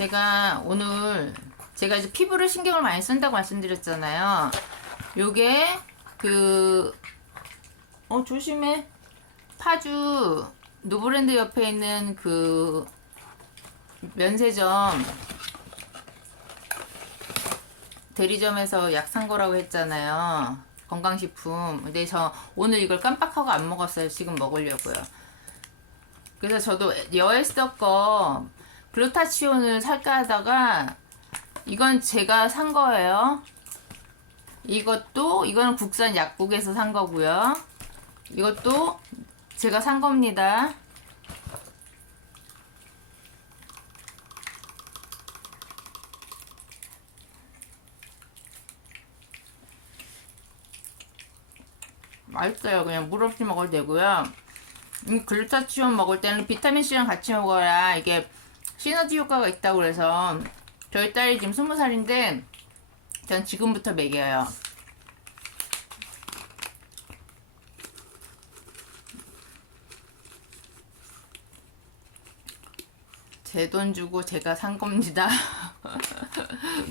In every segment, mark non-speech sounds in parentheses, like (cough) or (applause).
제가 오늘 제가 이제 피부를 신경을 많이 쓴다고 말씀드렸잖아요. 요게 그 어 조심해 파주 노브랜드 옆에 있는 그 면세점 대리점에서 약 산 거라고 했잖아요. 건강식품. 근데 저 오늘 이걸 깜빡하고 안 먹었어요. 지금 먹으려고요. 그래서 저도 여에스더 거 글루타치온을 살까 하다가 이건 제가 산 거예요. 이것도 이거는 국산 약국에서 산 거고요. 이것도 제가 산 겁니다. 맛있어요. 그냥 물 없이 먹어도 되고요. 이 글루타치온 먹을 때는 비타민 C랑 같이 먹어야 이게 시너지 효과가 있다고 그래서 저희 딸이 지금 스무 살인데 전 지금부터 먹여요. 제 돈 주고 제가 산 겁니다. (laughs)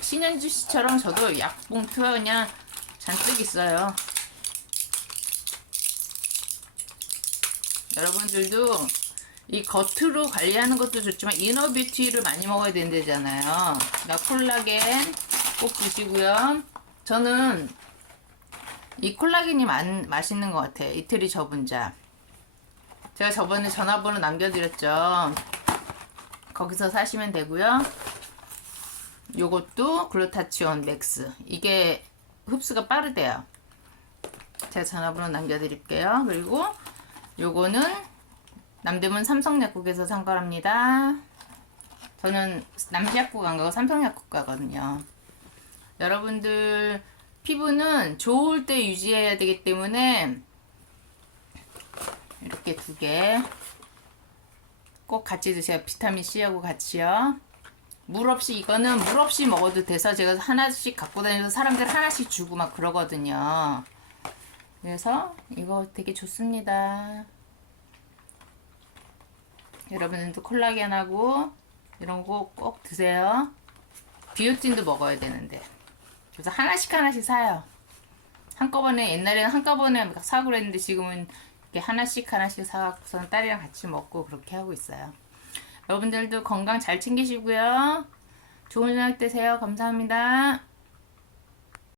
신현주 씨처럼 저도 약봉투가 그냥 잔뜩 있어요. 여러분들도 이 겉으로 관리하는 것도 좋지만 이너 뷰티를 많이 먹어야 된다잖아요. 나 콜라겐 꼭 드시고요. 저는 이 콜라겐이 많, 맛있는 것 같아요. 이태리 저분자. 제가 저번에 전화번호 남겨드렸죠. 거기서 사시면 되고요. 요것도 글루타치온 맥스. 이게 흡수가 빠르대요. 제가 전화번호 남겨드릴게요. 그리고 요거는 남대문 삼성약국에서 산 거랍니다. 저는 남시약국 안 가고 삼성약국 가거든요. 여러분들 피부는 좋을 때 유지해야 되기 때문에 이렇게 두 개 꼭 같이 드세요. 비타민 C하고 같이요. 물 없이 이거는 물 없이 먹어도 돼서 제가 하나씩 갖고 다니면서 사람들 하나씩 주고 막 그러거든요. 그래서 이거 되게 좋습니다. 여러분들도 콜라겐하고 이런 거 꼭 드세요. 비오틴도 먹어야 되는데. 그래서 하나씩 하나씩 사요. 한꺼번에 옛날에는 한꺼번에 막 사고 그랬는데 지금은 이렇게 하나씩 하나씩 사갖고선 딸이랑 같이 먹고 그렇게 하고 있어요. 여러분들도 건강 잘 챙기시고요. 좋은 저녁 되세요. 감사합니다.